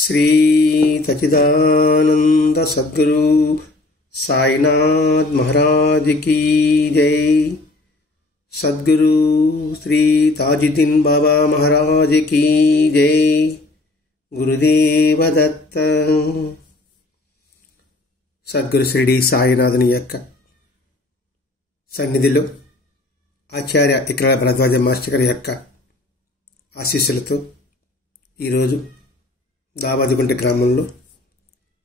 Shri Sachchidananda Sadhguru Sainath Maharaj key జై. సద్గురు శ్రీ తాజుద్దీన్ బాబా Maharaj key జై. గురుదేవ దత్త. సద్గురు షిరిడి సాయినాథుని యొక్క సన్నిధిలో ఆచార్య ఇక్రాల భరద్వాజ మాస్టర్ గారి యొక్క ఆశీస్సులతో ఈరోజు దాబాదిగుంట గ్రామంలో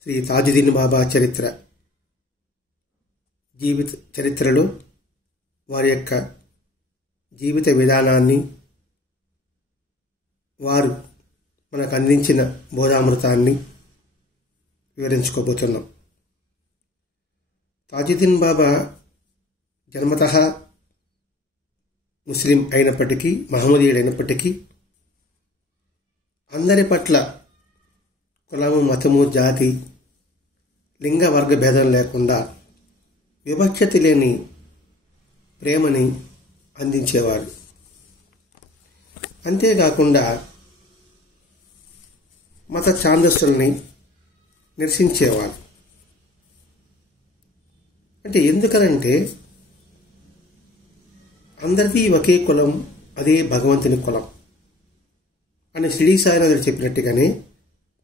శ్రీ తాజుద్దీన్ బాబా జీవిత చరిత్రలో వారి యొక్క జీవిత విధానాన్ని, వారు మనకు అందించిన బోధామృతాన్ని వివరించుకోబోతున్నాం. తాజుద్దీన్ బాబా జన్మతః ముస్లిం అయినప్పటికీ, మహమ్మదీయుడైనప్పటికీ అందరి పట్ల కులము, మతము, జాతి, లింగ వర్గ భేదం లేకుండా వివక్షత లేని ప్రేమని అందించేవారు. అంతేకాకుండా మత ఛాందస్సుల్ని నిరసించేవారు. అంటే ఎందుకనంటే అందరికీ ఒకే కులం, అదే భగవంతుని కులం అని షిరిడి సాయినాథుడు చెప్పినట్టుగానే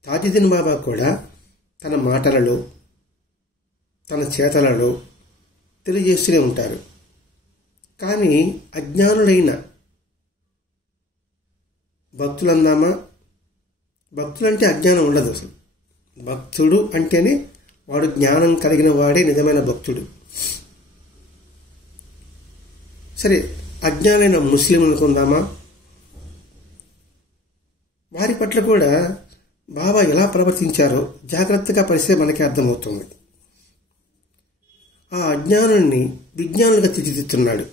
తాజుద్దీన్ బాబా కూడా తన మాటలలో, తన చేతలలో తెలియజేస్తూనే ఉంటారు. కానీ అజ్ఞానులైన భక్తులందామా, భక్తులంటే అజ్ఞానం ఉండదు. అసలు భక్తుడు అంటేనే వాడు జ్ఞానం కలిగిన వాడే నిజమైన భక్తుడు. సరే, అజ్ఞానైన ముస్లిం అనుకుందామా, వారి పట్ల కూడా బాబా ఎలా ప్రవర్తించారో జాగ్రత్తగా పరిస్తే మనకి అర్థమవుతుంది. ఆ అజ్ఞానుల్ని విజ్ఞానులుగా తీర్చిదిద్దుతున్నాడు.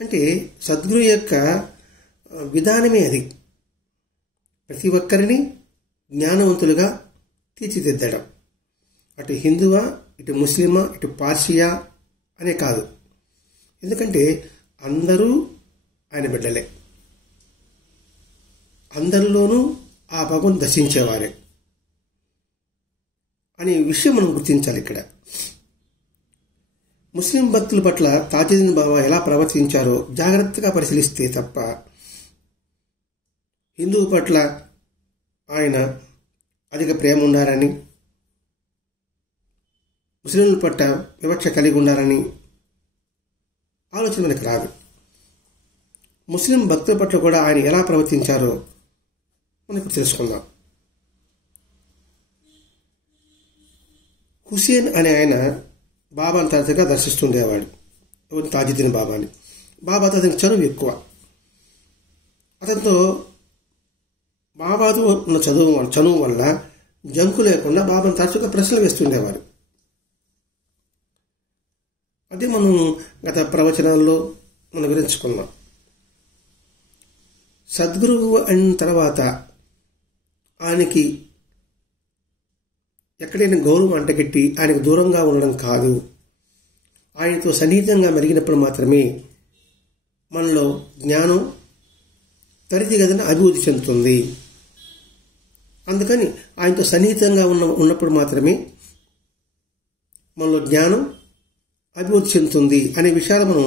అంటే సద్గురు యొక్క విధానమే అది. ప్రతి ఒక్కరిని జ్ఞానవంతులుగా తీర్చిదిద్దడం. అటు హిందువా, ఇటు ముస్లిమా, ఇటు పార్సియా అనే కాదు. ఎందుకంటే అందరూ ఆయన బిడ్డలే, అందరిలోనూ ఆ భగవంతుని దర్శించేవారే అనే విషయం మనం గుర్తించాలి. ఇక్కడ ముస్లిం భక్తుల పట్ల తాజుద్దీన్ బాబా ఎలా ప్రవర్తించారో జాగ్రత్తగా పరిశీలిస్తే తప్ప హిందువు పట్ల ఆయన అధిక ప్రేమ ఉండాలని, ముస్లింల పట్ల వివక్ష కలిగి ఉండాలని ఆలోచన మనకు రాదు. ముస్లిం భక్తుల పట్ల కూడా ఆయన ఎలా ప్రవర్తించారో మనకు తెలుసుకుందాం. హుసేన్ అనే ఆయన బాబాను తరచుగా దర్శిస్తుండేవాడు, తాజుద్దీన్ బాబాని. బాబా అతనికి చదువు ఎక్కువ. అతనితో బాబాతో ఉన్న చదువు వల్ల జంకు లేకుండా బాబాను తరచుగా ప్రశ్నలు వేస్తుండేవారు. అదే మనం గత ప్రవచనాల్లో మనం వివరించుకున్నాం. సద్గురువు అయిన తర్వాత ఆయనకి ఎక్కడైనా గౌరవం అంటగట్టి ఆయనకు దూరంగా ఉండడం కాదు, ఆయనతో సన్నిహితంగా మెలిగినప్పుడు మాత్రమే మనలో జ్ఞానం త్వరితగతిన అభివృద్ధి చెందుతుంది. అందుకని ఆయనతో సన్నిహితంగా ఉన్నప్పుడు మాత్రమే మనలో జ్ఞానం అభివృద్ధి చెందుతుంది అనే విషయాలు మనం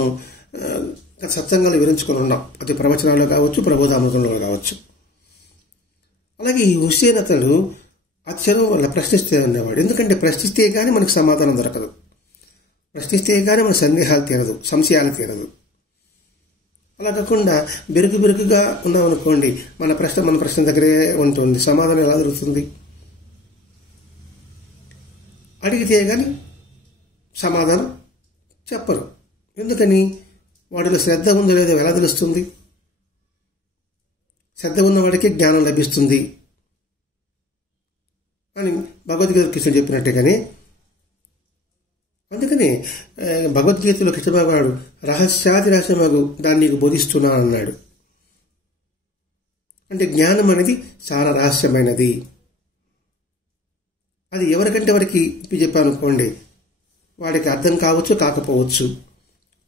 సత్సంగాలు వివరించుకొని ఉన్నాం. అది ప్రవచనాల్లో కావచ్చు, ప్రబోధామృతంలో కావచ్చు. అలాగే ఈ హుసేన్ అతను అక్షరం వల్ల ప్రశ్నిస్తే ఉండేవాడు. ఎందుకంటే ప్రశ్నిస్తే కానీ మనకు సమాధానం దొరకదు, ప్రశ్నిస్తే కానీ మన సందేహాలు తీరదు, సంశయాలు తీరదు. అలా కాకుండా బెరుకుగా ఉన్నామనుకోండి, మన ప్రశ్న దగ్గరే ఉంటుంది, సమాధానం ఎలా దొరుకుతుంది? అడిగితే కానీ సమాధానం చెప్పరు. ఎందుకని? వాడిలో శ్రద్ధ ఉందో లేదో ఎలా తెలుస్తుంది? శ్రద్ధ ఉన్నవాడికి జ్ఞానం లభిస్తుంది అని భగవద్గీత కృష్ణుడు చెప్పినట్టుగానే, అందుకనే భగవద్గీతలో కృష్ణ భగవానుడు రహస్యాది రహస్యమగు దాన్ని నీకు బోధిస్తున్నాను అన్నాడు. అంటే జ్ఞానం అనేది చాలా రహస్యమైనది. అది ఎవరికంటే వారికి ఇప్పి చెప్పానుకోండి, వాడికి అర్థం కావచ్చు, కాకపోవచ్చు,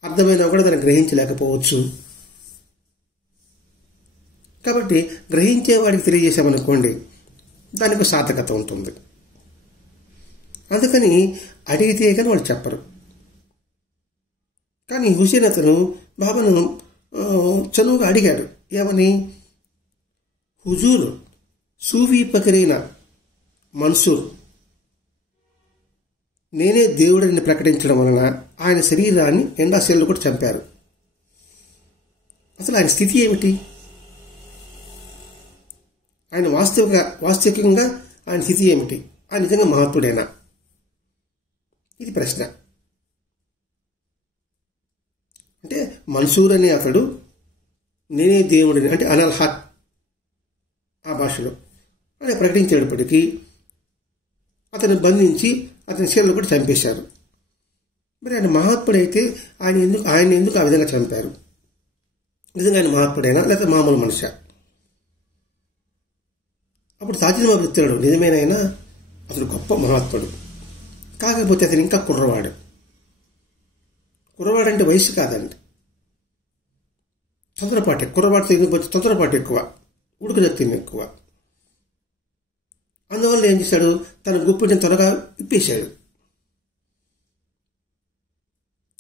అర్థమైనా కూడా దాన్ని గ్రహించలేకపోవచ్చు. కాబట్టి గ్రహించేవాడికి తెలియజేసామనుకోండి, దానికి సార్థకత ఉంటుంది. అందుకని అడిగితే కానీ వాళ్ళు చెప్పరు. కానీ హుసేన్ అతను బాబాను చనువుగా అడిగాడు. ఏమని? హుజూర్ సూఫీ ఫకీరైన మన్సూర్ నేనే దేవుడిని ప్రకటించడం వలన ఆయన శరీరాన్ని ఎండాశీలను కూడా చంపారు. అసలు ఆయన స్థితి ఏమిటి? ఆయన వాస్తవికంగా ఆయన స్థితి ఏమిటి? ఆయన నిజంగా మహాత్ముడేనా? ఇది ప్రశ్న. అంటే మన్సూర్ అనే అతడు నేనే దేవుడిని అంటే అనల్ హక్ ఆ భాషలో ఆయన ప్రకటించేటప్పటికీ అతను బంధించి అతని శరీరంలో కూడా చంపేశారు. మరి ఆయన మహాత్ముడైతే ఆయన ఎందుకు ఆ విధంగా చంపారు? నిజంగా ఆయన మహాత్ముడైనా లేకపోతే మామూలు మనిషి? అప్పుడు తాజీల్ మాబ్ చెప్తాడు, నిజమైన ఆయన అతడు గొప్ప మహాత్ముడు, కాకపోతే అతను ఇంకా కుర్రవాడు. కుర్రవాడంటే వయసు కాదండి, తొందరపాటు. కుర్రవాడితో తొందరపాటు ఎక్కువ, ఉడుకుదత్తిని ఎక్కువ. అందువల్ల ఏం చేశాడు? తన గుప్పిటిని త్వరగా విప్పేశాడు.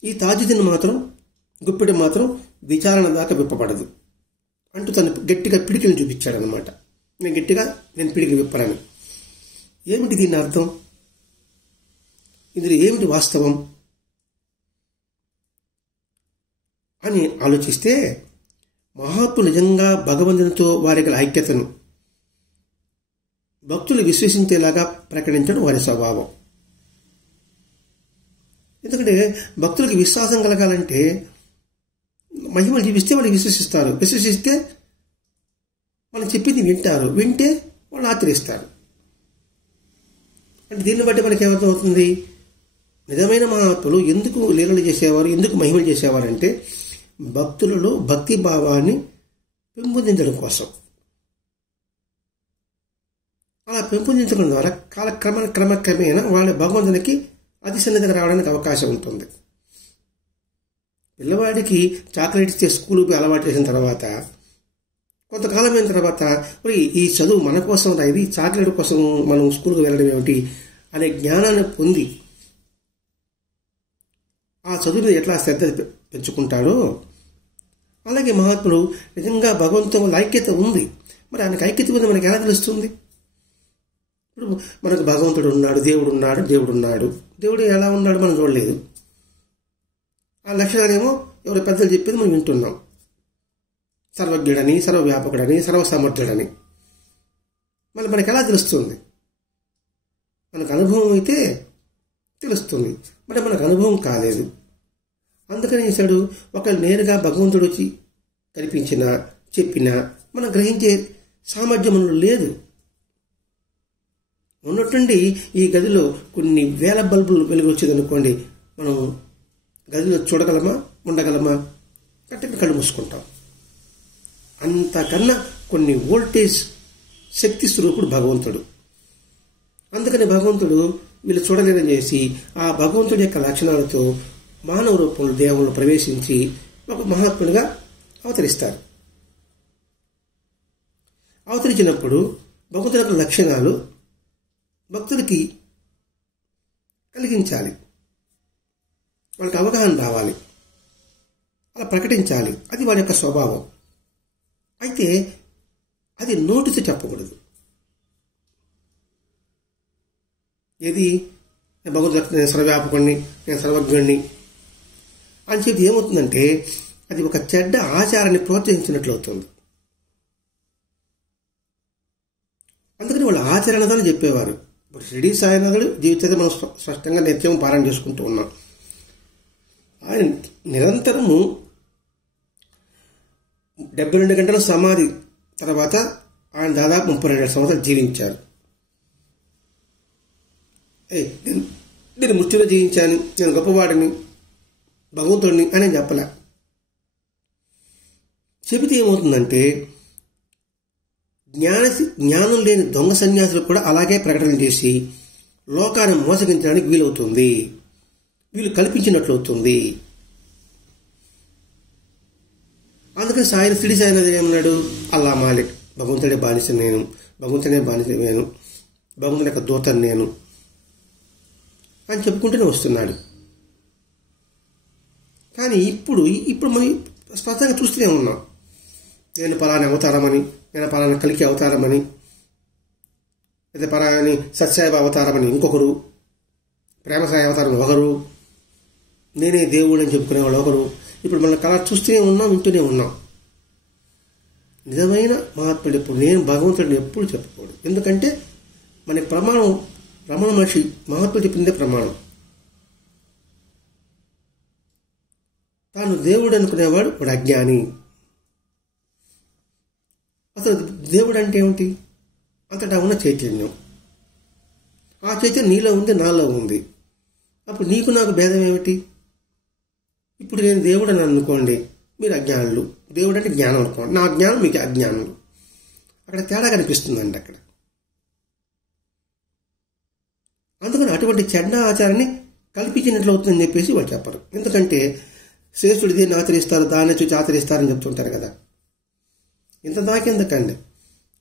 ఈ తాజుద్దీన్ మాత్రం గుప్పిటి మాత్రం విచారణ దాకా విప్పబడదు అంటూ తను గట్టిగా పిడికిని చూపించాడు అనమాట. నేను పిడికిని విప్పాలని. ఏమిటి దీని అర్థం? ఇందులో ఏమిటి వాస్తవం అని ఆలోచిస్తే, మహాత్ములు నిజంగా భగవంతునితో వారి గల ఐక్యతను భక్తులు విశ్వసించేలాగా ప్రకటించడం వారి స్వభావం. ఎందుకంటే భక్తులకు విశ్వాసం కలగాలంటే మహిమలు చూపిస్తే వాళ్ళు విశ్వసిస్తారు, విశ్వసిస్తే వాళ్ళు చెప్పింది వింటారు, వింటే వాళ్ళు ఆచరిస్తారు. అంటే దీన్ని బట్టి మనకి ఏమర్థమవుతుంది? నిజమైన మహాత్ములు ఎందుకు లీలలు చేసేవారు, ఎందుకు మహిమలు చేసేవారంటే భక్తులలో భక్తి భావాన్ని పెంపొందించడం కోసం. అలా పెంపొందించడం ద్వారా క్రమక్రమేణా వాళ్ళ భగవంతునికి అతి సన్నిధిగా రావడానికి అవకాశం ఉంటుంది. పిల్లవాడికి చాక్లెట్ ఇచ్చే స్కూల్కి అలవాటు చేసిన తర్వాత కొంతకాలం అయిన తర్వాత ఈ చదువు మన కోసం రా, ఇది చాక్లెట్ కోసం మనం స్కూల్కి వెళ్ళడం ఏమిటి అనే జ్ఞానాన్ని పొంది ఆ చదువుని ఎట్లా శ్రద్ధ పెంచుకుంటాడో, అలాగే మహాత్ముడు నిజంగా భగవంతుతో ఐక్యత ఉంది. మరి ఆయనకు ఐక్యత ఉంది మనకి ఎలా తెలుస్తుంది? ఇప్పుడు మనకు భగవంతుడు ఉన్నాడు, దేవుడు ఉన్నాడు. దేవుడు ఎలా ఉన్నాడు మనం చూడలేదు. ఆ లక్షణాలేమో ఎవరి పెద్దలు చెప్పేది మనం వింటున్నాం. సర్వజ్ఞుడని, సర్వవ్యాపకుడని, సర్వసమర్థుడని. మళ్ళీ మనకు ఎలా తెలుస్తుంది? మనకు అనుభవం అయితే తెలుస్తుంది. మరి మనకు అనుభవం కాలేదు. అందుకని చేశాడు, ఒకరు నేరుగా భగవంతుడు వచ్చి కనిపించినా చెప్పినా మనం గ్రహించే సామర్థ్యం మనలో లేదు. ఉన్నట్టుండి ఈ గదిలో కొన్ని వేల బల్బులు వెలుగు వచ్చేదనుకోండి, మనం గదిలో చూడగలమా, ఉండగలమా? కట్టెకి కళ్ళు మూసుకుంటాం. అంతకన్నా కొన్ని వోల్టేజ్ శక్తి స్వరూపుడు భగవంతుడు. అందుకని భగవంతుడు వీళ్ళు చూడలేదని చేసి ఆ భగవంతుడి యొక్క లక్షణాలతో మానవ రూపంలో దేవుళ్ళు ప్రవేశించి ఒక మహాత్ముడిగా అవతరిస్తారు. అవతరించినప్పుడు భగవంతుడి యొక్క లక్షణాలు భక్తుడికి కలిగించాలి, వాళ్ళకి అవగాహన రావాలి, అలా ప్రకటించాలి. అది వాడి యొక్క స్వభావం. అయితే అది నోటితో చెప్పకూడదు. ఏది భగవంతుడు నేను సర్వవ్యాపకుడిని, నేను సర్వజ్ఞుడిని అని చెప్పి ఏమవుతుందంటే అది ఒక చెడ్డ ఆచారాన్ని ప్రోత్సహించినట్లు అవుతుంది. అందుకని వాళ్ళు ఆచరణగానే చెప్పేవారు. ఇప్పుడు షిరిడీ సాయినాథుడు జీవితాన్ని మనం స్పష్టంగా నిత్యం పారాయణ చేసుకుంటూ ఉన్నాం. ఆయన నిరంతరము 72 గంటల సమాధి తర్వాత ఆయన దాదాపు 32 సంవత్సరాలు జీవించారు. నేను మృత్యులో జీవించాను, నేను గొప్పవాడిని, భగవంతుడిని అని చెప్పలే. చెబితే ఏమవుతుందంటే జ్ఞానం లేని దొంగ సన్యాసులు కూడా అలాగే ప్రకటన చేసి లోకాన్ని మోసగించడానికి వీలవుతుంది, వీళ్ళు కల్పించినట్లు అవుతుంది. అందుకని అందుకని షిరిడి సాయినాథ్ ఏమన్నాడు, అల్లా మాలిక్, భగవంతుడే బానిస నేను, భగవంతుడే బానిస నేను, భగవంతుని యొక్క దూతను నేను అని చెప్పుకుంటూనే వస్తున్నాడు. కానీ ఇప్పుడు మనం స్పష్టంగా చూస్తూనే ఉన్నాం, నేను పలానా అవతారమని, నేను పలానా కలికి అవతారమని, లేదా పలాని సత్యసాయి అవతారమని ఇంకొకరు, ప్రేమసాయి అవతారం ఒకరు, నేనే దేవుడు అని చెప్పుకునేవాళ్ళు ఒకరు. ఇప్పుడు మనం కళ చూస్తూనే ఉన్నాం, వింటూనే ఉన్నాం. నిజమైన మహాత్ముడు ఎప్పుడు నేను భగవంతుడిని ఎప్పుడు చెప్పకూడదు. ఎందుకంటే మనకి ప్రమాణం రమణ మహర్షి మహాత్ముడు చెప్పిందే ప్రమాణం. తాను దేవుడు అనుకునేవాడు వాడు అజ్ఞాని. అసలు దేవుడు అంటే ఏమిటి? అంతటా ఉన్న చైతన్యం. ఆ చైతన్యం నీలో ఉంది, నాలో ఉంది. అప్పుడు నీకు నాకు భేదం ఏమిటి? ఇప్పుడు నేను దేవుడు అని అనుకోండి, మీరు అజ్ఞానులు. దేవుడు అంటే జ్ఞానం అనుకోండి, నా జ్ఞానం మీకు అజ్ఞానులు. అక్కడ తేడా కనిపిస్తుందండి అక్కడ. అందుకని అటువంటి చెడ్డ ఆచారాన్ని కల్పించినట్లు అవుతుందని చెప్పేసి వాళ్ళు చెప్పరు. ఎందుకంటే శ్రేష్ఠుడు దీన్ని ఆచరిస్తారు, దాన్ని చూసి ఆచరిస్తారని చెప్తుంటారు కదా. ఇంత దాకెందుకండి?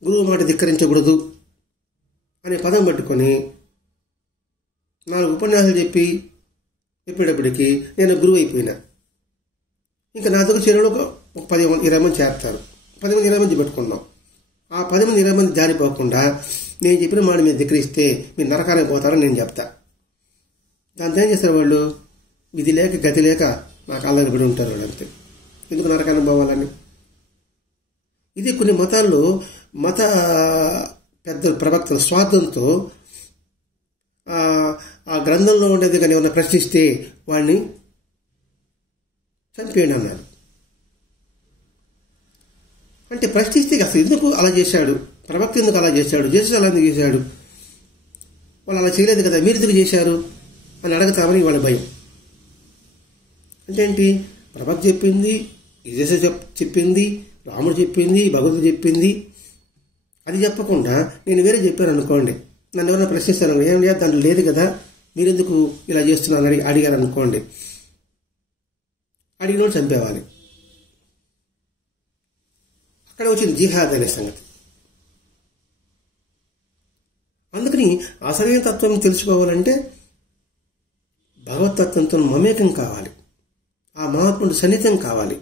గురువు మాట ధిక్కరించకూడదు అనే పదం పట్టుకొని 4 ఉపన్యాసాలు చెప్పేటప్పటికి నేను గురువు అయిపోయినా. ఇంకా నా దగ్గర చెరువులో ఒక 10-20 మంది చేస్తారు. 10 మంది 20 మంది పెట్టుకున్నాం. ఆ 10 మంది 20 మంది జారిపోకుండా నేను చెప్పిన మాట మీరు ధిక్కరిస్తే మీరు నరకానికి పోతారని నేను చెప్తా. దాంతో ఏం చేస్తారు వాళ్ళు? విధి లేక గతి లేక నాకు అల్లని పడి ఉంటారు వాళ్ళు. అంతే. ఎందుకు నరకానికి పోవాలని? ఇది కొన్ని మతాల్లో మత పెద్దల ప్రవక్తల స్వార్థంతో ఆ గ్రంథంలో ఉండేది కానీ ఏమన్నా ప్రశ్నిస్తే వాడిని చంపేయండి అన్నారు. అంటే ప్రశ్నిస్తే అసలు ఎందుకు అలా చేశాడు, ప్రవక్త ఎందుకు అలా చేశాడు, జేసస్ అలా ఎందుకు చేశాడు, వాళ్ళు అలా చేయలేదు కదా, మీరు ఎందుకు చేశారు అని అడగతామని వాళ్ళ భయం. అంటే ఏంటి? ప్రవక్త చెప్పింది, జేసస్ చెప్పింది, రాముడు చెప్పింది, భగవంతుడు చెప్పింది, అది చెప్పకుండా నేను వేరే చెప్పాను అనుకోండి, నన్ను ఎవరైనా ప్రశ్నిస్తాను, ఏమన్నా దాంట్లో లేదు కదా, మీరెందుకు ఇలా చేస్తున్నారని అడిగారు అనుకోండి, అడిగినోడు చంపేవాలి. అక్కడ వచ్చింది జిహాద్ అనే సంగతి. అందుకని అసలైన తత్వం తెలుసుకోవాలంటే భగవతత్వంతో మమేకం కావాలి, ఆ మహాత్ముడు సన్నిహితం కావాలి.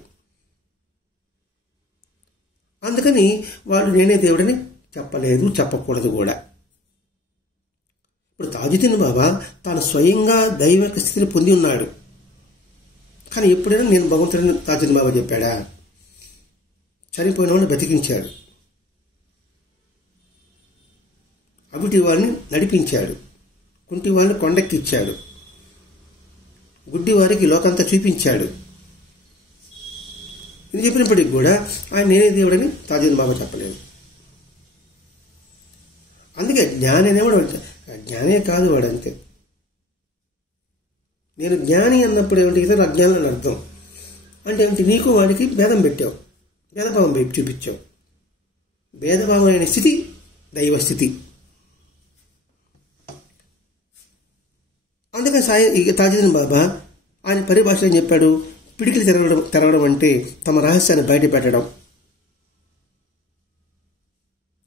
అందుకని వాడు నేనే దేవుడని చెప్పలేదు, చెప్పకూడదు కూడా. ఇప్పుడు తాజుద్దీన్ బాబా తాను స్వయంగా దైవ స్థితిని పొంది ఉన్నాడు. కానీ ఎప్పుడైనా నేను భగవంతుడిని తాజుద్దీన్ బాబా చెప్పాడా? చనిపోయిన వాడిని బతికించాడు, అవిటి వాడిని నడిపించాడు, కుంటి వాడిని కొండెక్కిచ్చాడు, గుడ్డి వారికి లోకంతా చూపించాడు. ఇది చెప్పినప్పటికీ కూడా ఆయన నేనే దేవుడని తాజుద్దీన్ బాబా చెప్పలేదు. అందుకే జ్ఞాని అనేవాడు జ్ఞానే కాదు, వాడు అంతే. నేను జ్ఞాని అన్నప్పుడు ఏమిటి? ఇతరులు అజ్ఞానం అని అర్థం. అంటే ఏమిటి? నీకు వాడికి భేదం పెట్టావు, భేదభావం చూపించావు. భేదభావం అనే స్థితి దైవ స్థితి. అందుకని తాజుద్దీన్ బాబా ఆయన పరిభాష ఏం చెప్పాడు? పిడికిలు తెరవడం అంటే తమ రహస్యాన్ని బయట పెట్టడం.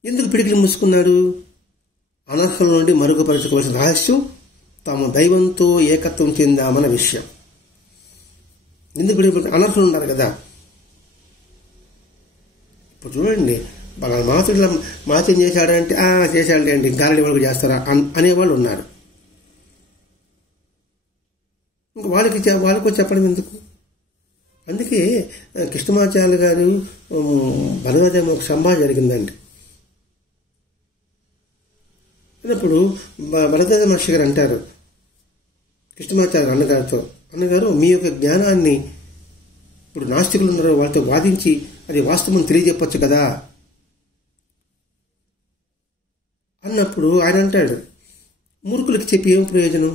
ఎందుకు పిడికిలు మూసుకున్నాడు? అనర్హుల నుండి మరుగుపరచుకోవాల్సిన రహస్యం తాము దైవంతో ఏకత్వం చెందామన్న విషయం. ఎందుకు అనర్హులు ఉన్నారు కదా. ఇప్పుడు చూడండి, వాళ్ళ మాతుడు మాత్యం చేశాడంటే చేశాడంటే అండి గాలి వరకు చేస్తారా అనేవాళ్ళు ఉన్నారు. ఇంకా వాళ్ళకు చెప్పడం ఎందుకు? అందుకే కృష్ణమాచార్య గారు భరద్వాజం ఒక సంభాషణ జరిగిందండి. అన్నప్పుడు భరద్వాజ మహర్షి గారు అంటారు కృష్ణమాచార్య అన్నగారు మీ యొక్క జ్ఞానాన్ని ఇప్పుడు నాస్తికులు ఉన్నారు వాళ్ళతో వాదించి అది వాస్తవం తెలియజెప్పచ్చు కదా అన్నప్పుడు ఆయన అంటాడు, మూర్ఖులకి చెప్పి ఏం ప్రయోజనం?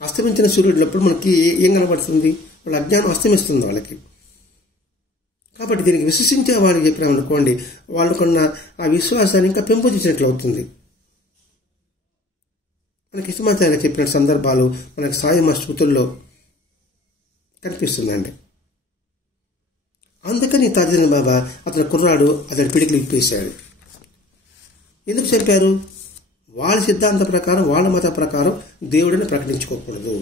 అస్తమించిన సూర్యుడినప్పుడు మనకి ఏం కనబడుతుంది? వాళ్ళ అజ్ఞానం అస్తమిస్తుంది వాళ్ళకి. కాబట్టి దీనికి విశ్వసించే వాళ్ళకి చెప్పినామనుకోండి, వాళ్ళకున్న ఆ విశ్వాసాన్ని ఇంకా పెంపొందించినట్లు అవుతుంది. మనకి కృష్ణమాచార్య చెప్పిన సందర్భాలు మనకి సాయి స్మృతుల్లో కనిపిస్తుందండి. అందుకని తాజుద్దీన్ బాబా అతని కుర్రాడు అతని పిడికిలు ఇప్పేశాడు. ఎందుకు చెప్పారు? వాళ్ళ సిద్ధాంత ప్రకారం, వాళ్ళ మత ప్రకారం దేవుడిని ప్రకటించుకోకూడదు.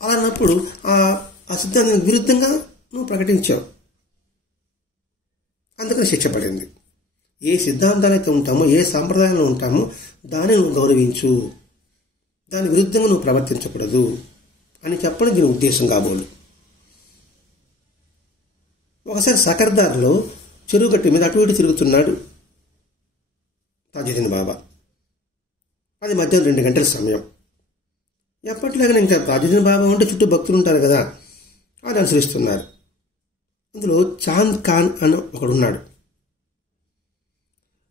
అలాన్నప్పుడు ఆ సిద్ధాంతానికి విరుద్ధంగా నువ్వు ప్రకటించావు, అందుకని శిక్ష పడింది. ఏ సిద్ధాంతాలైతే ఉంటామో, ఏ సాంప్రదాయంలో ఉంటామో దాన్ని నువ్వు గౌరవించు, దాని విరుద్ధంగా నువ్వు ప్రవర్తించకూడదు అని చెప్పడం దీని ఉద్దేశం కాబోలు. ఒకసారి సకర్దార్లో చెరువు గట్టు మీద అటు ఇటు తిరుగుతున్నాడు తాజుద్దీన్ బాబా. అది మధ్యాహ్నం 2 గంటల సమయం. ఎప్పటిలాగా ఇంకా తాజుద్దీన్ బాబా ఉంటే చుట్టూ భక్తులు ఉంటారు కదా, అది అనుసరిస్తున్నారు. అందులో చాంద్ ఖాన్ అని ఒకడున్నాడు.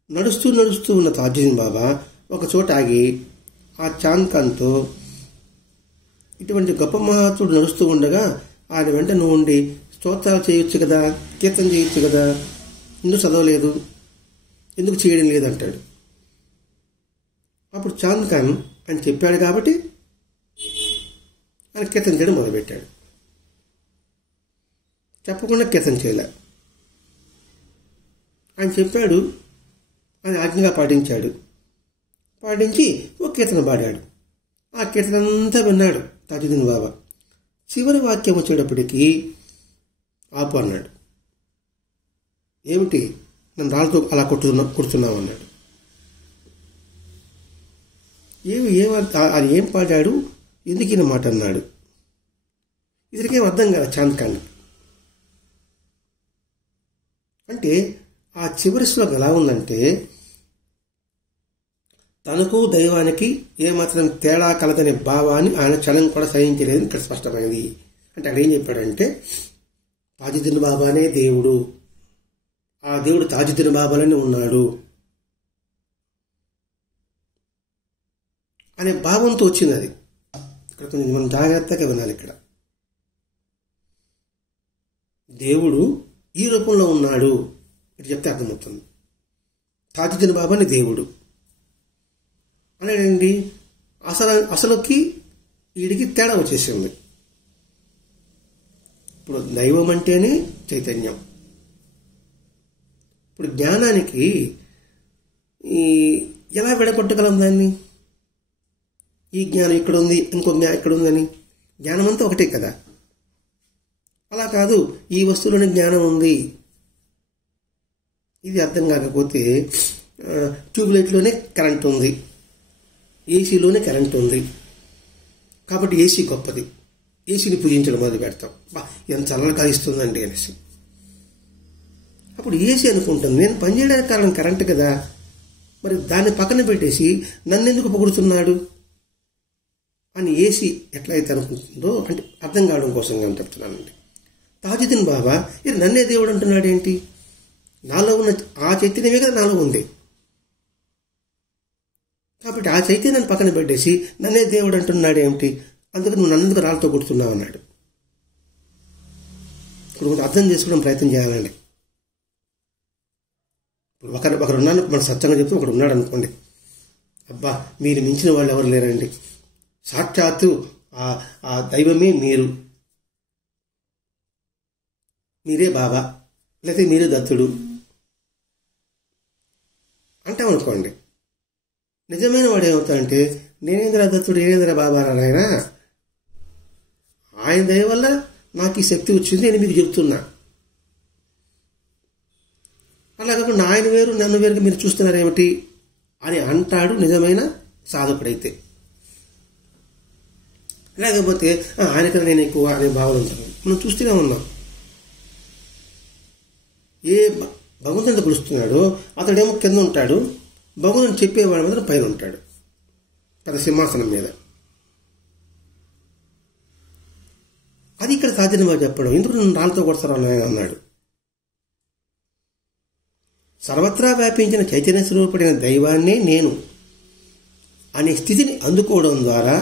నడుస్తూ నడుస్తూ ఉన్న తాజుద్దీన్ బాబా ఒక చోట ఆగి ఆ చాంద్ ఖాన్తో, ఇటువంటి గొప్ప మహాత్ముడు నడుస్తూ ఉండగా ఆయన వెంట నువ్వు ఉండి స్తోత్రాలు చేయొచ్చు కదా, కీర్తన చేయొచ్చు కదా, ఎందుకు చదవలేదు, ఎందుకు చేయడం లేదు అంటాడు. అప్పుడు చాంద్ ఖాన్ అని చెప్పాడు కాబట్టి ఆయన కీర్తన చేయడం మొదలుపెట్టాడు. చెప్పకుండా కీర్తన చేయలే, ఆయన చెప్పాడు, ఆయన ఆజ్ఞగా పాటించాడు. పాటించి ఒక కీర్తన పాడాడు. ఆ కీర్తన అంతా విన్నాడు తాజుద్దీన్ బాబా. చివరి వాక్యం వచ్చేటప్పటికీ ఆపు అన్నాడు. ఏమిటి, నన్ను రాళ్ళతో అలా కొడుతున్నావు అన్నాడు. అది ఏం పాడాడు, ఎందుకు ఈయన మాట అన్నాడు, ఇదికేం అర్థం కదా చాంద్ ఖాన్. అంటే ఆ చివరి శ్లోకం ఎలా ఉందంటే, తనకు దైవానికి ఏమాత్రం తేడా కలదనే భావాన్ని ఆయన క్షణం కూడా సహించలేదు ఇక్కడ స్పష్టమైంది. అంటే అక్కడ ఏం చెప్పాడంటే, తాజుద్దీన్ బాబానే దేవుడు, ఆ దేవుడు తాజుద్దీన్ బాబాలోనే ఉన్నాడు అనే భావంతో వచ్చింది. అది ఇక్కడ కొంచెం మనం జాగ్రత్తగా వినాలి. ఇక్కడ దేవుడు ఈ రూపంలో ఉన్నాడు ఇటు చెప్తే అర్థమవుతుంది. తాజుద్దీన్ బాబాని దేవుడు అనేదండి. అసలుకి వీడికి తేడా వచ్చేసింది. ఇప్పుడు దైవం అంటేనే చైతన్యం. ఇప్పుడు జ్ఞానానికి ఎలా విడగొట్టగలం దాన్ని? ఈ జ్ఞానం ఇక్కడ ఉంది, ఇంకో జ్ఞానం ఇక్కడ ఉందని. జ్ఞానం అంతా ఒకటే కదా. అలా కాదు, ఈ వస్తువులోనే జ్ఞానం ఉంది. ఇది అర్థం కాకపోతే ట్యూబ్లైట్లోనే కరెంట్ ఉంది, ఏసీలోనే కరెంట్ ఉంది కాబట్టి ఏసీ గొప్పది, ఏసీని పూజించడం మొదలు పెడతాం. ఎంత చల్లగా కాయిస్తుందండి అనేసి. అప్పుడు ఏసీ అనుకుంటాం, నేను పనిచేయడానికి కారణం కరెంట్ కదా, మరి దాన్ని పక్కన పెట్టేసి నన్ను ఎందుకు పొగుడుతున్నాడు అని ఏసీ ఎట్లయితే అనుకుంటుందో, అంటే అర్థం కావడం కోసం నేను చెప్తున్నానండి. తాజుద్దీన్ బాబా ఇది నన్నే దేవుడు అంటున్నాడు ఏంటి, నాలో ఉన్న ఆ చైతన్యమే కదా నాలో ఉంది, కాబట్టి ఆ చైతన్యాన్ని పక్కన పెట్టేసి నన్నే దేవుడు అంటున్నాడు ఏమిటి, అందుకని నువ్వు నన్ను రాళ్ళతో కొడుతున్నావు అన్నాడు. ఇప్పుడు అర్థం చేసుకోవడం ప్రయత్నం చేయాలండి. ఒకరు ఉన్నాను, మన సత్యంగా చెప్తూ ఒకడు ఉన్నాడు అనుకోండి, అబ్బా మీరు మించిన వాళ్ళు ఎవరు లేరండి, సాక్షాత్తు ఆ దైవమే మీరే బాబా, లేకపోతే మీరే దత్తుడు అంటామనుకోండి. నిజమైన వాడు ఏమవుతాడంటే, నేనేంద్ర దత్తుడు, నేనేంద్ర బాబా నాయన, ఆయన దయ వల్ల నాకు ఈ శక్తి వచ్చింది, నేను మీకు చెప్తున్నా. అలా కాకుండా ఆయన వేరు నన్ను వేరుగా మీరు చూస్తున్నారు ఏమిటి అని అంటాడు నిజమైన సాధకుడైతే. లేకపోతే ఆయనకన్నా నేను ఎక్కువ అనే భావన ఉంటాను. మనం చూస్తూనే ఉన్నాం. ఏ భగవంతుని పిలుస్తున్నాడో అతడేమో కింద ఉంటాడు, భగవంతుని చెప్పేవాడు మాత్రం పైన ఉంటాడు పెద్ద సింహాసనం మీద. అది ఇక్కడ తాజుద్దీన్ బాబా చెప్పడం, ఎందుకు నన్ను రాళ్ళతో కొడతారు అన్నాడు. సర్వత్రా వ్యాపించిన చైతన్య స్వరూపుడైన దైవాన్నే నేను అనే స్థితిని అందుకోవడం ద్వారా,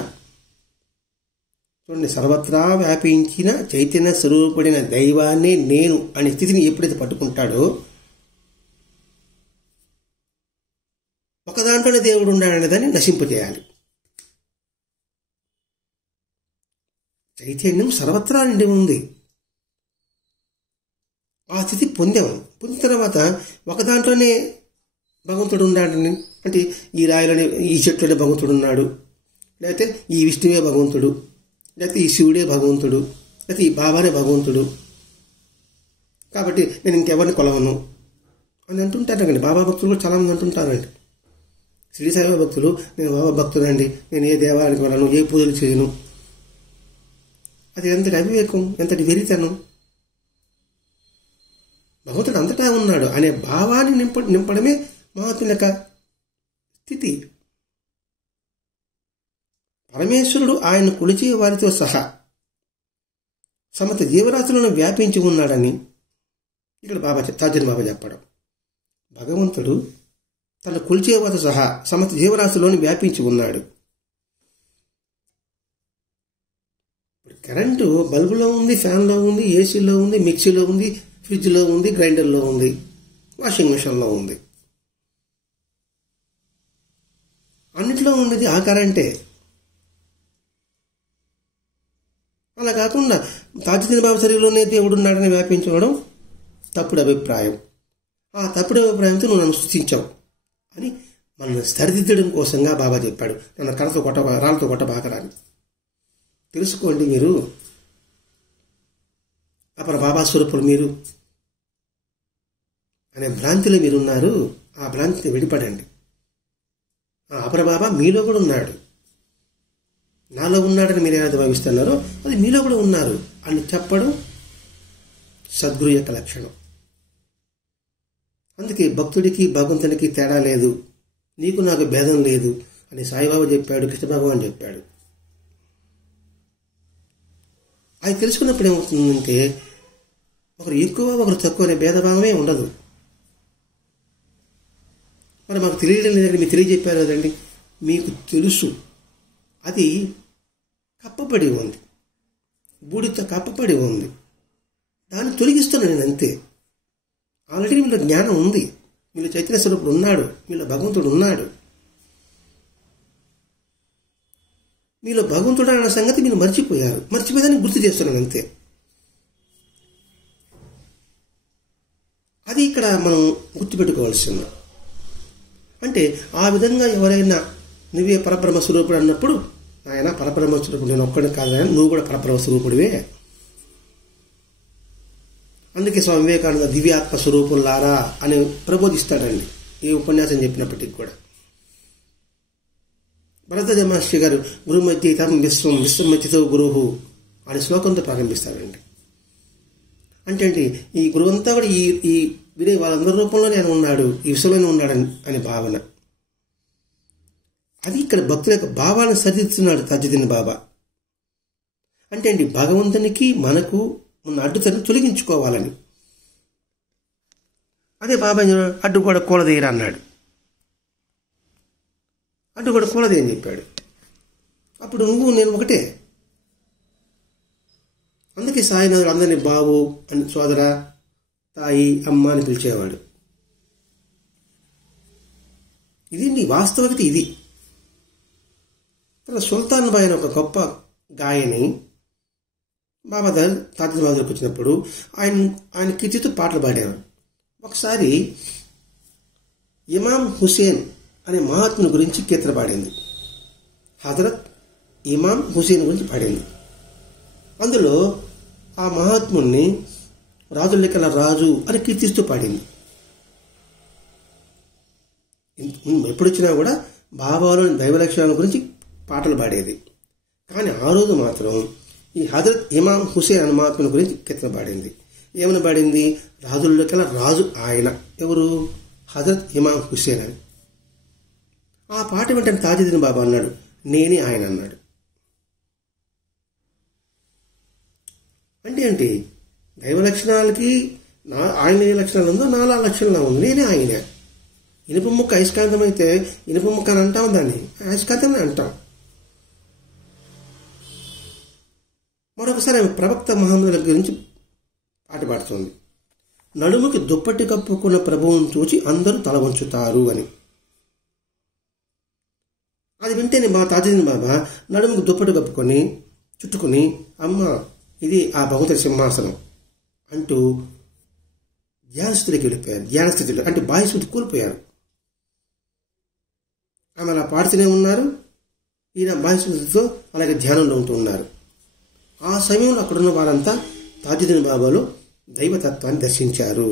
చూడండి, సర్వత్రా వ్యాపించిన చైతన్య స్వరూపుడైన దైవాన్నే నేను అనే స్థితిని ఎప్పుడైతే పట్టుకుంటాడో, ఒక దాంట్లోనే దేవుడు ఉన్నాడనే దాన్ని నశింపజేయాలి. చైతన్యం సర్వత్రా నిండి ఉంది, పొందాం. పొందిన తర్వాత ఒక దాంట్లోనే భగవంతుడు ఉన్నాడని, అంటే ఈ రాయిలోనే ఈ చెట్లోనే భగవంతుడు ఉన్నాడు, లేకపోతే ఈ విష్ణువే భగవంతుడు, లేకపోతే ఈ శివుడే భగవంతుడు, లేకపోతే ఈ బాబానే భగవంతుడు, కాబట్టి నేను ఇంకెవరిని కొలవను అని అంటుంటారండి. బాబా భక్తులు కూడా చాలామంది అంటుంటారండి. శ్రీ సాయిబాబా భక్తులు, నేను బాబా భక్తుడండి, నేను ఏ దేవాలయానికి వెళ్ళను, ఏ పూజలు చేయను. అది ఎంతటి అవివేకం, ఎంతటి వెరితనం. భగవంతుడు అంతటా ఉన్నాడు అనే భావాన్ని నింపడమే మహాత్ముల యొక్క స్థితి. పరమేశ్వరుడు ఆయన కొలిచే వారితో సహా సమస్త జీవరాశులను వ్యాపించి ఉన్నాడని ఇక్కడ తాజన్ బాబా చెప్పడం. భగవంతుడు తన కొలిచే వారితో సహా సమస్త జీవరాశులను వ్యాపించి ఉన్నాడు. కరెంటు బల్బులో ఉంది, ఫ్యాన్లో ఉంది, ఏసీలో ఉంది, మిక్సీలో ఉంది, ఫ్రిడ్జ్లో ఉంది, గ్రైండర్లో ఉంది, వాషింగ్ మిషన్లో ఉంది. అన్నిట్లో ఉండేది ఆ కరెంటే. అలా కాకుండా తాజుద్దీన్ బాబా శరీరంలోనే దేవుడు ఉన్నాడని వ్యాపించడం తప్పుడు అభిప్రాయం. ఆ తప్పుడు అభిప్రాయంతో నువ్వు నన్ను సృష్టించావు అని మనల్ని సరిదిద్దడం కోసంగా బాబా చెప్పాడు. నన్ను రాళ్ళతో కొట్టబాకరాని తెలుసుకోండి. మీరు అపర బాబా స్వరూపులు మీరు అనే భ్రాంతిలో మీరున్నారు. ఆ భ్రాంతిని విడిపడండి. ఆ అపర బాబా మీలో కూడా ఉన్నాడు. నాలో ఉన్నాడని మీరు ఏదైతే భావిస్తున్నారో అది మీలో కూడా ఉన్నారు అని చెప్పడం సద్గురు యొక్క లక్షణం. అందుకే భక్తుడికి భగవంతునికి తేడా లేదు, నీకు నాకు భేదం లేదు అని సాయిబాబా చెప్పాడు, కృష్ణ భగవాన్ చెప్పాడు. అది తెలుసుకున్నప్పుడు ఏమవుతుందంటే ఒకరు ఎక్కువ ఒకరు తక్కువ అనే భేదభావమే ఉండదు. మరి మాకు తెలియడం లేదండి, మీరు తెలియజెప్పారు కదండి. మీకు తెలుసు, అది కప్పబడి ఉంది, బూడితో కప్పబడి ఉంది, దాన్ని తొలగిస్తున్నాను నేను అంతే. ఆల్రెడీ మీలో జ్ఞానం ఉంది, మీలో చైతన్య స్వరూపుడు ఉన్నాడు, మీలో భగవంతుడు ఉన్నాడు. మీలో భగవంతుడు అన్న సంగతి మీరు మర్చిపోయారు. మర్చిపోయేదాన్ని గుర్తు చేస్తున్నాను అంతే. అది ఇక్కడ మనం గుర్తుపెట్టుకోవాల్సింది. అంటే ఆ విధంగా ఎవరైనా నువ్వే పరబ్రహ్మ స్వరూపుడు అన్నప్పుడు, ఆయన పరబ్రహ్మ స్వరూపుడు నేను ఒక్కడిని కాదు, నువ్వు కూడా పరబ్రహ్మ స్వరూపుడివే. అందుకే స్వామి వివేకానంద దివ్యాత్మ స్వరూపులారా అని ప్రబోధిస్తాడండి ఈ ఉపన్యాసం చెప్పినప్పటికీ కూడా. భరద్వాజ మహర్షి గారు గురుమధ్యతం విశ్వం విశ్వమధ్యతో గురువు అనే శ్లోకంతో ప్రారంభిస్తారండి. అంటే ఈ గురువంతా కూడా ఈ వినే వాళ్ళందరి రూపంలోనే ఆయన ఉన్నాడు, ఈ విశ్వంలోనే ఉన్నాడు అనే భావన. అది ఇక్కడ భక్తుల యొక్క భావాన్ని సరిదిస్తున్నాడు తాజుద్దీన్ బాబా. అంటే భగవంతునికి మనకు ఉన్న అడ్డుతను తొలగించుకోవాలని. అదే బాబా అడ్డు కూడా కూలదేయరా అన్నాడు. అడ్డు కూడా కూలదే అని చెప్పాడు. అప్పుడు నువ్వు నేను ఒకటే. అందుకే సాయినాథుడు అందరినీ బాబు అని, సోదర, తాయి, అమ్మ అని పిలిచేవాడు. ఇది వాస్తవికత. ఇది సుల్తాన్ బాయ్ అని ఒక గొప్ప గాయని బాబా తాజుద్దీన్ బాబా దగ్గరికి వచ్చినప్పుడు ఆయన కీర్తితో పాటలు పాడేవాడు. ఒకసారి ఇమాం హుసేన్ అనే మహాత్ముని గురించి కీర్తన పాడింది. హజరత్ ఇమాం హుసేన్ గురించి పాడింది. అందులో ఆ మహాత్ముని రాజులెక్కల రాజు అని కీర్తిస్తూ పాడింది. ఎప్పుడొచ్చినా కూడా బాబాలోని దైవ లక్షణాల గురించి పాటలు పాడేది. కానీ ఆ రోజు మాత్రం ఈ హజరత్ ఇమాం హుసేన్ అనే మహాత్ముని గురించి కీర్తన పాడింది. ఏమని పాడింది? రాజులెక్కల రాజు ఆయన. ఎవరు? హజరత్ ఇమాం హుసేన్ అని. ఆ పాట వెంటనే తాజుద్దీన్ బాబా అన్నాడు, నేనే ఆయన అన్నాడు. అంటే దైవ లక్షణాలకి ఆయన ఏ లక్షణాలు ఉందో నాలా లక్షణాలు ఉంది, నేనే ఆయనే. ఇనుప ముక్క అయస్కాంతం అయితే ఇనుప ముక్క అని అంటాం, దాన్ని అయస్కాంతం అంటాం. మరొకసారి ఆమె ప్రవక్త మహమ్మదుల గురించి పాట పాడుతుంది. నడుముకి దుప్పటి కప్పుకున్న ప్రభువును చూచి అందరూ తల వంచుతారు అని. అది వింటేనే మా తాజుద్దీన్ బాబా నడుముకి దుప్పటి కప్పుకొని చుట్టుకుని, అమ్మ ఇది ఆ భగవంతుడి సింహాసనం అంటూ ధ్యానస్థితిలోకి వెళ్ళిపోయారు. ధ్యానస్థితిలో అంటే బాహ్యశుద్ధి కోల్పోయారు. ఆమె అలా పాడుతూనే ఉన్నారు, ఈయన బాహ్యశుద్ధితో అలాగే ధ్యానంలో ఉంటూ ఉన్నారు. ఆ సమయంలో అక్కడున్న వారంతా తాజుద్దీన్ బాబాలో దైవతత్వాన్ని దర్శించారు.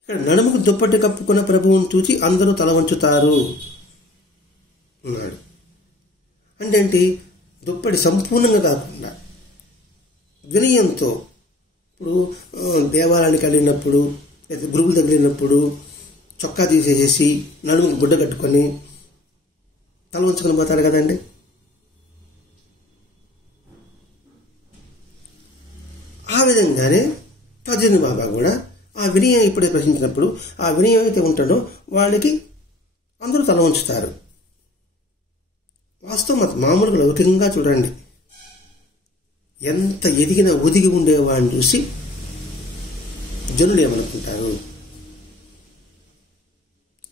ఇక్కడ నడుముకు దుప్పటి కప్పుకున్న ప్రభువును చూచి అందరూ తల వంచుతారు అన్నాడు. అంటే ఏంటి? దుప్పటి సంపూర్ణంగా కాకుండా వినయంతో, ఇప్పుడు దేవాలయానికి వెళ్ళినప్పుడు లేదా గురువుల దగ్గర వెళ్ళినప్పుడు చొక్కా తీసేసి నడుముకు గుడ్డ కట్టుకొని తల వంచుకొని పోతారు కదండి. ఆ విధంగానే తాజుద్దీన్ బాబా కూడా ఆ వినయం ఇప్పుడే ప్రశ్నించినప్పుడు ఆ వినయం అయితే ఉంటాడో వాళ్ళకి అందరూ తల వంచుతారు. వాస్తవం మామూలుగా లౌకికంగా చూడండి, ఎంత ఎదిగిన ఒదిగి ఉండేవాడిని చూసి జనులు ఏమనుకుంటారు?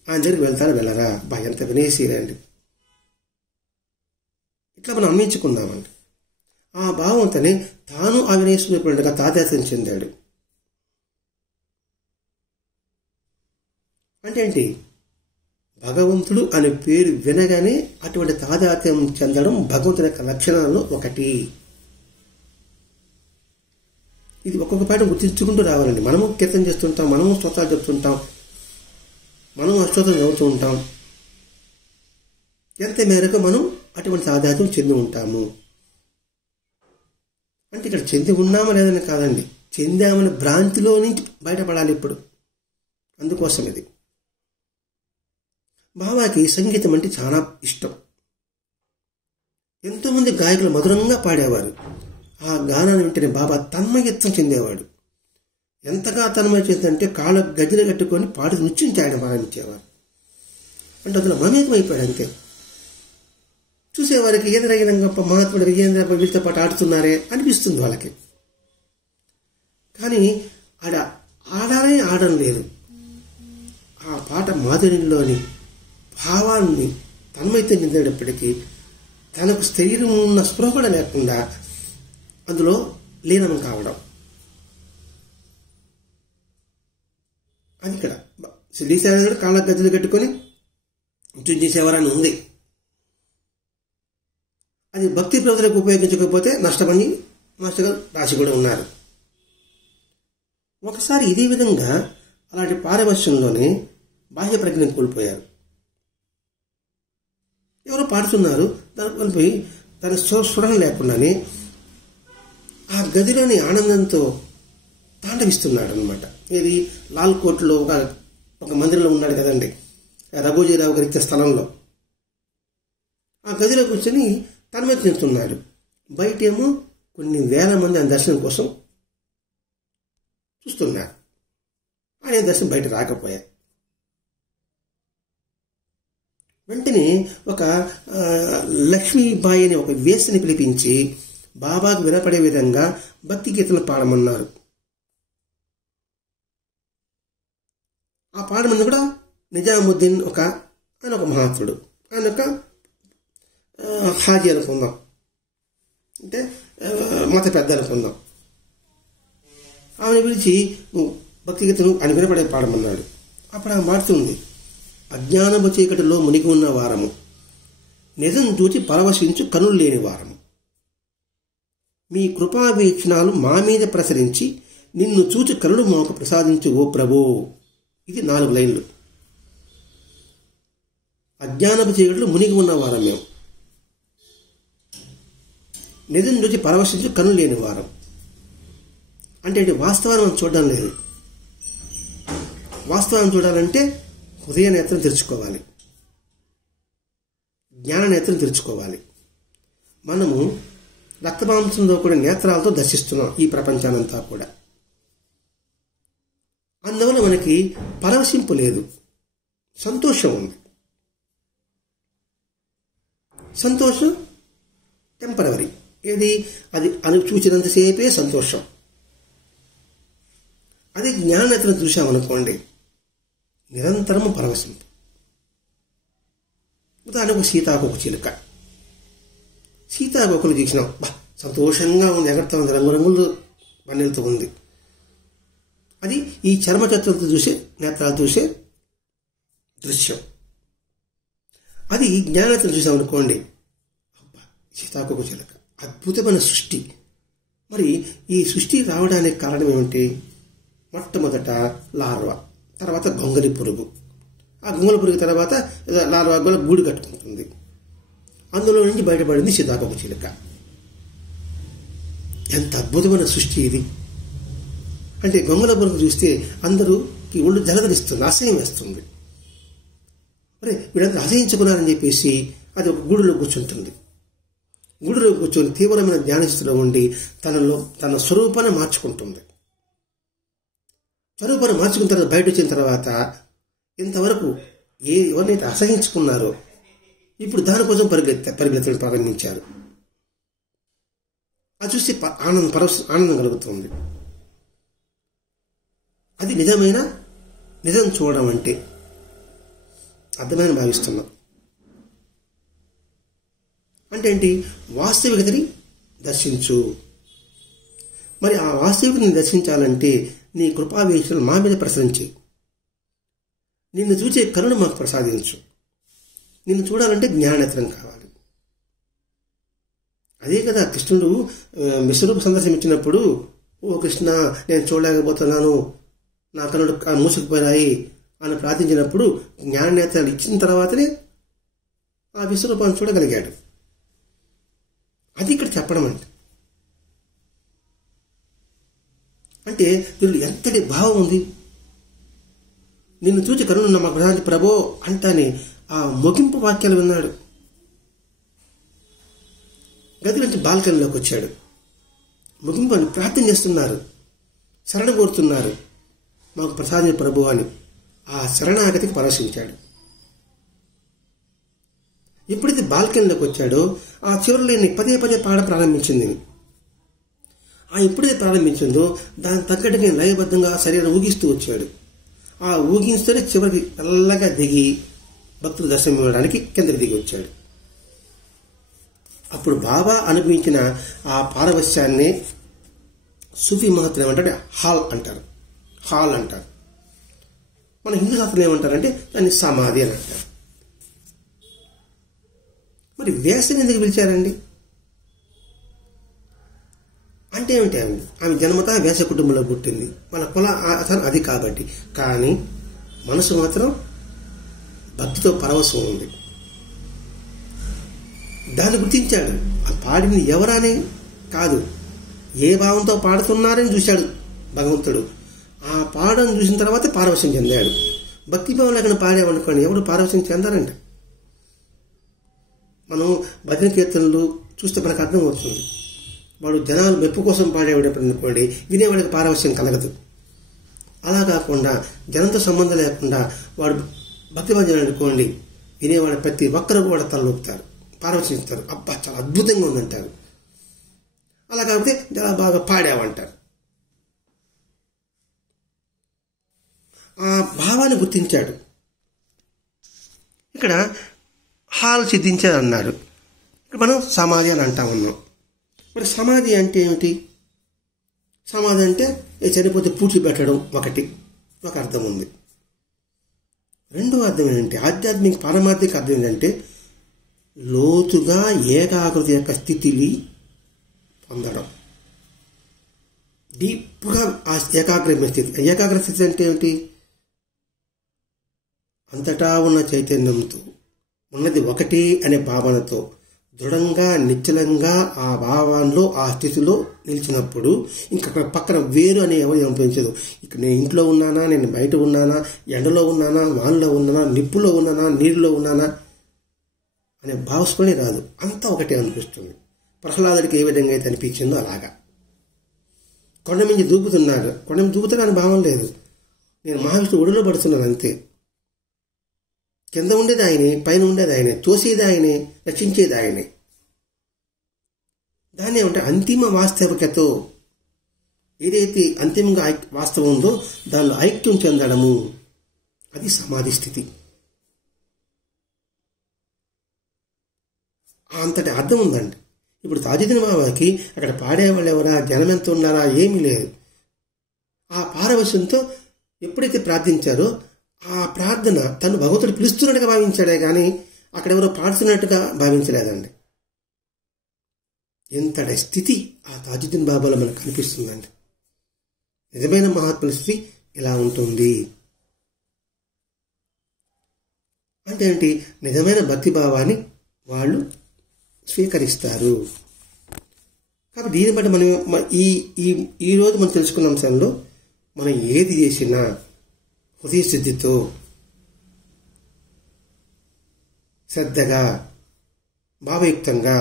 ఆయన దగ్గరికి వెళ్తారా వెళ్ళరా? ఎంత వినేసిరండి. ఇట్లా మనం అమ్మించుకుందామండి. ఆ భావంతోనే తాను ఆ వినేశ్వరుడుగా తాదాత్మ్యం చెందాడు. అంటే ఏంటి? భగవంతుడు అనే పేరు వినగానే అటువంటి తాదాత్మ్యం చెందడం భగవంతుని యొక్క లక్షణాలలో ఒకటి. ఇది ఒక్కొక్క పాట గుర్తించుకుంటూ రావాలండి. మనము కీర్తన చేస్తుంటాం, మనము స్తోత్రాలు చెప్తుంటాం, మనము అష్టోత్రం చదువుతూ ఉంటాం. ఎంత మేరకు మనం అటువంటి తాదాత్మ్యం చెంది ఉంటాము అంటే ఇక్కడ చెంది ఉన్నామా లేదని కాదండి, చెందామని భ్రాంతిలో నుంచి బయటపడాలి ఇప్పుడు. అందుకోసం ఇది. బాబాకి సంగీతం అంటే చాలా ఇష్టం. ఎంతోమంది గాయకులు మధురంగా పాడేవారు. ఆ గానాన్ని వింటేనే బాబా తన్మయత్వం చెందేవాడు. ఎంతగా తన్మయత్వం అంటే కాళ్ళ గజ్జలు కట్టుకొని పాడు నృత్యం చేయడం ప్రారంభించేవారు. అంటే అందులో మమేకం అయిపోయాడు. అంతే. చూసేవారికి ఏదైనా గొప్ప మహాత్ముడు విజయేంద్ర వీళ్ళతో పాటు ఆడుతున్నారే అనిపిస్తుంది వాళ్ళకి. కానీ ఆడాలనే ఆడడం లేదు. ఆ పాట మాధుర్యంలోని భావాన్ని తన్మయత్వం చెందేటప్పటికీ తనకు శరీరం ఉన్న స్పృహ కూడా లేకుండా అందులో లీనం కావడం. అది ఇక్కడ శ్రీశాల కాళ్ళ గజ్జలు కట్టుకొని నృత్యం చేసేవారని ఉంది. అది భక్తి ప్రజలకు ఉపయోగించకపోతే నష్టమని మాస్టర్ రాసి కూడా ఉన్నారు. ఒకసారి ఇదే విధంగా అలాంటి పారవశ్యంలోనే బాహ్య ప్రజ్ఞను కోల్పోయారు. ఎవరో పాడుతున్నారు, దాని కోల్పోయి తన స్ఫురణ లేకుండానే ఆ గదిలోని ఆనందంతో తాండవిస్తున్నాడు అనమాట. ఇది లాల్ కోట్లో ఒక మందిరంలో ఉన్నాడు కదండి, రఘోజీరావు గారి ఇచ్చే స్థలంలో. ఆ గదిలో కూర్చొని తన్మయం చెందుతున్నాడు. బయటేమో కొన్ని వేల మంది ఆయన దర్శనం కోసం చూస్తున్నారు. ఆయన దర్శనం బయట రాకపోయా. వెంటనే ఒక లక్ష్మీబాయి అనే ఒక వేసిని పిలిపించి బాబాకు వినపడే విధంగా భక్తి గీతలు పాడమన్నారు. ఆ పాడమని కూడా నిజాముద్దీన్ ఆయన ఒక మహాత్ముడు, ఆయన ఒక హాజీ అనుకుందాం, అంటే మత పెద్ద అనుకుందాం. ఆమెను పిలిచి భక్తి గీతను ఆయన వినపడే పాడమన్నాడు. అప్పుడు ఆమె మాడుతుంది, అజ్ఞానపు చీకటిలో మునిగి ఉన్న వారము, నిజం చూచి పరవశించు కనులు లేని వారము, మీ కృపావీక్షణాలు మా మీద ప్రసరించి నిన్ను చూచి కనులు మాకు ప్రసాదించు ఓ ప్రభో. ఇది 4 లైన్లు. అజ్ఞానపు చీకటిలో మునిగి ఉన్న వారం మేము, నిజం చూచి పరవశించు కనులు లేని వారం. అంటే వాస్తవాన్ని మనం చూడడం లేదు. వాస్తవాన్ని చూడాలంటే హృదయ నేత్రం తెరుచుకోవాలి, జ్ఞాన నేత్రం తెరుచుకోవాలి. మనము రక్తమాంసంతో కూడా నేత్రాలతో దర్శిస్తున్నాం ఈ ప్రపంచానంతా కూడా. అందువల్ల మనకి పరవశింపు లేదు, సంతోషం ఉంది. సంతోషం టెంపరవరీ. ఏది? అది చూచినంతసేపే సంతోషం. అదే జ్ఞానేత్రం చూసామనుకోండి, నిరంతరము పరవశింపు. ఉదాహరణకు సీతాకోక చిలుక. సీతాకోకలు చూసినాం, సంతోషంగా ఉంది, ఎగరుతా ఉంది, రంగురంగులు పన్నెలతో ఉంది. అది ఈ చర్మచత్రంతో చూసే నేత్రాలు చూసే దృశ్యం. అది జ్ఞానేత్రం చూసామనుకోండి, అబ్బా సీతాకోక చిలక అద్భుతమైన సృష్టి. మరి ఈ సృష్టి రావడానికి కారణం ఏమిటి? మొట్టమొదట లార్వా, తర్వాత గొంగలి పురుగు. ఆ గొంగలి పురుగు తర్వాత లార్వా కూడా గూడు కట్టుకుంటుంది. అందులో నుంచి బయటపడింది సీతాకోక చిలుక. ఎంత అద్భుతమైన సృష్టి ఇది! అంటే గొంగల పురుగు చూస్తే అందరూకి ఒళ్ళు జలదరిస్తుంది, అసహ్యం వేస్తుంది. మరి వీళ్ళందరూ అసహించుకున్నారని చెప్పేసి అది ఒక గూడులో కూర్చుంటుంది. గూడులో కూర్చొని తీవ్రమైన ధ్యానస్థితిలో ఉండి తన స్వరూపాన్ని మార్చుకుంటుంది. స్వరూపాన్ని మార్చుకున్న తర్వాత బయట వచ్చిన తర్వాత ఇంతవరకు ఎవరినైతే అసహించుకున్నారో ఇప్పుడు దానికోసం పరిగెత్తడం ప్రారంభించారు. అది చూసి ఆనందం కలుగుతుంది. అది నిజం చూడడం అంటే అర్థమైన భావిస్తున్నాం. అంటే ఏంటి? వాస్తవికతని దర్శించు. మరి ఆ వాస్తవికతని దర్శించాలంటే నీ కృపావీక్షలు మా మీద ప్రసరించి, నిన్ను చూసే కరుణ మాకు ప్రసాదించు. నిన్ను చూడాలంటే జ్ఞానేత్రం కావాలి. అదే కదా కృష్ణుడు విశ్వరూప సందర్శనం ఇచ్చినప్పుడు, ఓ కృష్ణ నేను చూడలేకపోతున్నాను, నా కనుడు మూసుకుపోయాయి అని ప్రార్థించినప్పుడు జ్ఞానేత్రాలు ఇచ్చిన తర్వాతనే ఆ విశ్వరూపాన్ని చూడగలిగాడు. అది ఇక్కడ చెప్పడం అంటే దీనిలో ఎంతటి భావం ఉంది. నిన్ను చూచి కరుణ మా ప్రధాని ప్రభో అంటానే ఆ ముగింపు వాక్యాలు విన్నాడు. గది నుంచి బాల్కనీలోకి వచ్చాడు. ముగింపు అని ప్రార్థన చేస్తున్నారు, శరణ కోరుతున్నారు, మాకు ప్రసాది ప్రభు అని. ఆ శరణాగతికి పరవశించాడు. ఎప్పుడైతే బాల్కనీలోకి వచ్చాడో ఆ చివరిలో పదే పాడ ప్రారంభించింది. ఆ ఎప్పుడైతే ప్రారంభించిందో దాని తగ్గట్టుగా లయబద్ధంగా శరీరం ఊగిస్తూ వచ్చాడు. ఆ ఊగిస్తూనే చివరికి నల్లగా దిగి భక్తులు దర్శనం ఇవ్వడానికి కిందకి దిగి వచ్చాడు. అప్పుడు బాబా అనుభవించిన ఆ పారవశ్యాన్ని సూఫీ మహత్తులు ఏమంటారు? హాల్ అంటారు. మన హిందూ శాస్త్రం ఏమంటారంటే దాన్ని సమాధి అని అంటారు. మరి వేసవిని ఎందుకు పిలిచారండి? అంటే ఏమిటి? ఆమె జన్మత వేస కుటుంబంలో పుట్టింది, మన కుల ఆచారం అది కాబట్టి. కానీ మనసు మాత్రం భక్తితో పరవశం ఉంది. దాన్ని గుర్తించాడు. ఆ పాడింది ఎవరని కాదు, ఏ భావంతో పాడుతున్నారని చూశాడు భగవంతుడు. ఆ పాడడం చూసిన తర్వాత పారవశ్యం చెందాడు. భక్తి భావం లేకుండా పాడామనుకోండి, ఎవరు పారవశ్యం చెందారంట. మనం భజన కీర్తనలు చూస్తే మనకు అర్థమవుతుంది. వాడు జనాలు మెప్పు కోసం పాడేవాడప్పుడు అనుకోండి, వినేవాడికి పారవశ్యం కలగదు. అలా కాకుండా జనంతో సంబంధం లేకుండా వాడు భక్తి భజన అనుకోండి, వినేవాడు ప్రతి ఒక్కరు కూడా తలనొప్పుతారు, పారవశ్యిస్తారు. అబ్బా చాలా అద్భుతంగా ఉందంటారు. అలా కాకపోతే చాలా బాగా పాడావంటారు. ఆ భావాన్ని గుర్తించాడు. ఇక్కడ హాల్ సిద్ధించాడు అన్నాడు. ఇక్కడ మనం సమాధి అని అంటా ఉన్నాం. మరి సమాధి అంటే ఏమిటి? సమాధి అంటే చనిపోతే పూడ్చి పెట్టడం ఒక అర్థం ఉంది. రెండో అర్థం ఏంటంటే ఆధ్యాత్మిక పారమార్థిక అర్థం ఏంటంటే లోతుగా ఏకాగ్రత యొక్క స్థితిని పొందడం. డీప్గా ఆ ఏకాగ్రత స్థితి. ఏకాగ్రత స్థితి అంటే ఏమిటి? అంతటా ఉన్న చైతన్యంతో ఉన్నది ఒకటి అనే భావనతో దృఢంగా నిశ్చలంగా ఆ భావంలో ఆ స్థితిలో నిలిచినప్పుడు ఇంకా పక్కన వేరు అనే ఎవరు అనిపించదు. ఇక్కడ నేను ఇంట్లో ఉన్నానా, నేను బయట ఉన్నానా, ఎండలో ఉన్నానా, వానలో ఉన్నానా, నిప్పులో ఉన్నానా, నీరులో ఉన్నానా అనే భావస్మరణే రాదు. అంతా ఒకటే అనిపిస్తుంది. ప్రహ్లాదుడికి ఏ విధంగా అయితే అనిపించిందో అలాగా. కొండ మీద దూకుతున్నాడు, కొండ మీద దూకుతాడని భావం లేదు. నేను మహావిష్ణువు ఒడిలో పడుతున్నాను అంతే. కింద ఉండేది ఆయనే, పైన ఉండేది ఆయనే, తోసేది ఆయనే, రక్షించేది ఆయనే. దాన్ని ఏమంటే అంతిమ వాస్తవికతో ఏదైతే అంతిమంగా వాస్తవం ఉందో దానిలో ఐక్యం చెందడము, అది సమాధి స్థితి. అంతటి అర్థం ఉందండి. ఇప్పుడు తాజుద్దీన్ బాబాకి అక్కడ పాడేవాళ్ళు ఎవరా, జనం ఎంత ఉన్నారా ఏమీ లేదు. ఆ పారవశ్యంతో ఎప్పుడైతే ప్రార్థించారో ఆ ప్రార్థన తను భగవంతుడు పిలుస్తున్నట్టుగా భావించాడే కానీ అక్కడెవరో పాడుతున్నట్టుగా భావించలేదండి. ఎంతటి స్థితి ఆ తాజుద్దీన్ బాబాలో మనకు కనిపిస్తుందండి. నిజమైన మహాత్ముల స్థితి ఇలా ఉంటుంది అంటే ఏంటి? నిజమైన భక్తి భావాన్ని వాళ్ళు స్వీకరిస్తారు. కాబట్టి దీన్ని బట్టి మనం ఈరోజు మనం తెలుసుకున్న అంశంలో మనం ఏది చేసినా హృదయ సిద్ధితో శ్రద్ధగా భావయుక్తంగా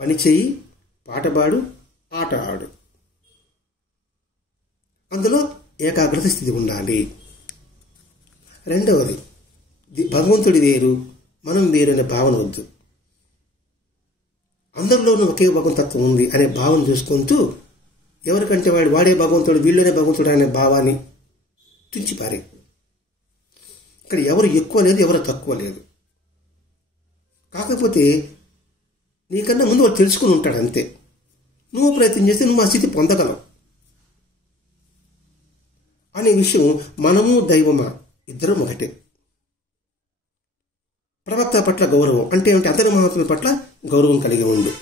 పనిచేయి, పాటపాడు, ఆట ఆడు. అందులో ఏకాగ్రత స్థితి ఉండాలి. రెండవది, భగవంతుడి వేరు మనం వేరు అనే భావన వద్దు. అందరిలోనూ ఒకే భగవంతత్వం ఉంది అనే భావన చూసుకుంటూ ఎవరికంటే వాడే భగవంతుడు, వీళ్ళనే భగవంతుడు అనే భావాన్ని తుంచిపారే. ఇక్కడ ఎవరు ఎక్కువ లేదు, ఎవరు తక్కువ లేదు. కాకపోతే నీకన్నా ముందు వాడు తెలుసుకుని ఉంటాడు అంతే. నువ్వు ప్రయత్నం చేస్తే నువ్వు ఆ స్థితి పొందగలవు అనే విషయం. మనము దైవమా ఇద్దరం ఒకటే. ప్రవక్త పట్ల గౌరవం అంటే ఏమిటి? అతని మహాత్ముల పట్ల గౌరవం కలిగి ఉండు.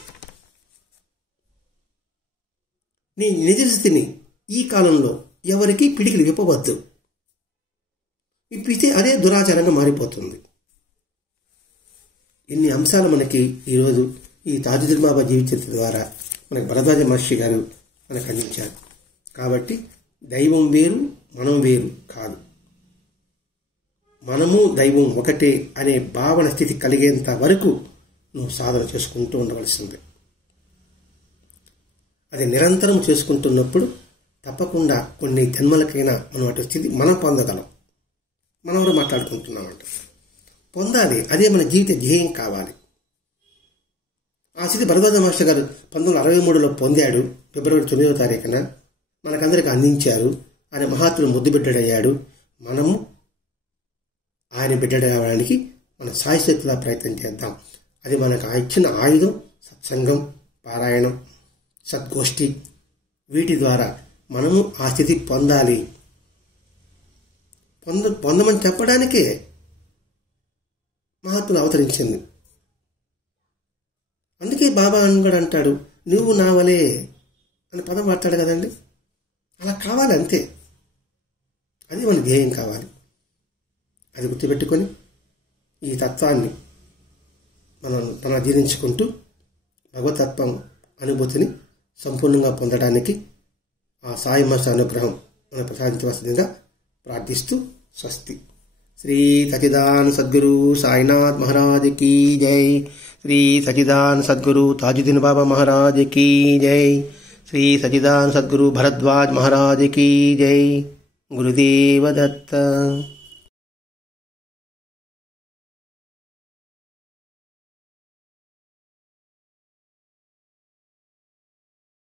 నీ నిజ స్థితిని ఈ కాలంలో ఎవరికి పిడికిలు విప్పవద్దు. విప్పితే అదే దురాచారంగా మారిపోతుంది. ఇన్ని అంశాలు మనకి ఈరోజు ఈ తాజుద్దీన్ బాబా జీవిత చరిత్ర ద్వారా మనకు భరద్వాజ మహర్షి గారు మనకు అందించారు. కాబట్టి దైవం వేరు మనం వేరు కాదు, మనము దైవం ఒకటే అనే భావన స్థితి కలిగేంత వరకు నువ్వు సాధన చేసుకుంటూ ఉండవలసిందే. అది నిరంతరం చేసుకుంటున్నప్పుడు తప్పకుండా కొన్ని జన్మలకైనా మనం అటు స్థితి మనం పొందగలం. మనం ఎవరు మాట్లాడుకుంటున్నామంట పొందాలి. అదే మన జీవిత ధ్యేయం కావాలి. ఆ స్థితి భరద్వాజ మహర్షి గారు 1963లో పొందాడు. ఫిబ్రవరి 9వ తారీఖున మనకందరికి అందించారు. ఆయన మహాత్ముడు ముద్దు బిడ్డడయ్యాడు. మనము ఆయన బిడ్డడవడానికి మన సాయశక్తిలా ప్రయత్నం చేద్దాం. అది మనకు ఇచ్చిన ఆయుధం సత్సంగం, పారాయణం, సద్గోష్ఠి. వీటి ద్వారా మనము ఆ స్థితి పొందాలి. పొందమని చెప్పడానికే మహాత్ముడు అవతరించింది. అందుకే బాబా అని కూడా అంటాడు, నువ్వు నా వలే అని పదం వాడతాడు కదండి. అలా కావాలి అంతే. అది మన ధ్యేయం కావాలి. అది గుర్తుపెట్టుకొని ఈ తత్వాన్ని మనం జీర్ణించుకుంటూ భగవతత్వం అనుభూతిని సంపూర్ణంగా పొందడానికి ఆ సాయి మాస్టర్ అనుగ్రహం మన ప్రసాదించవలసిందిగా ప్రార్థిస్తూ స్వస్తి. శ్రీ సచ్చిదానంద సద్గురు సాయినాథ్ మహారాజ్ కీ జై. శ్రీ సచ్చిదానంద సద్గురు తాజుద్దీన్ బాబా మహారాజ్ కీ జై. శ్రీ సచ్చిదానంద సద్గురు భరద్వాజ్ మహారాజ్ కీ జై. గురుదేవ దత్త.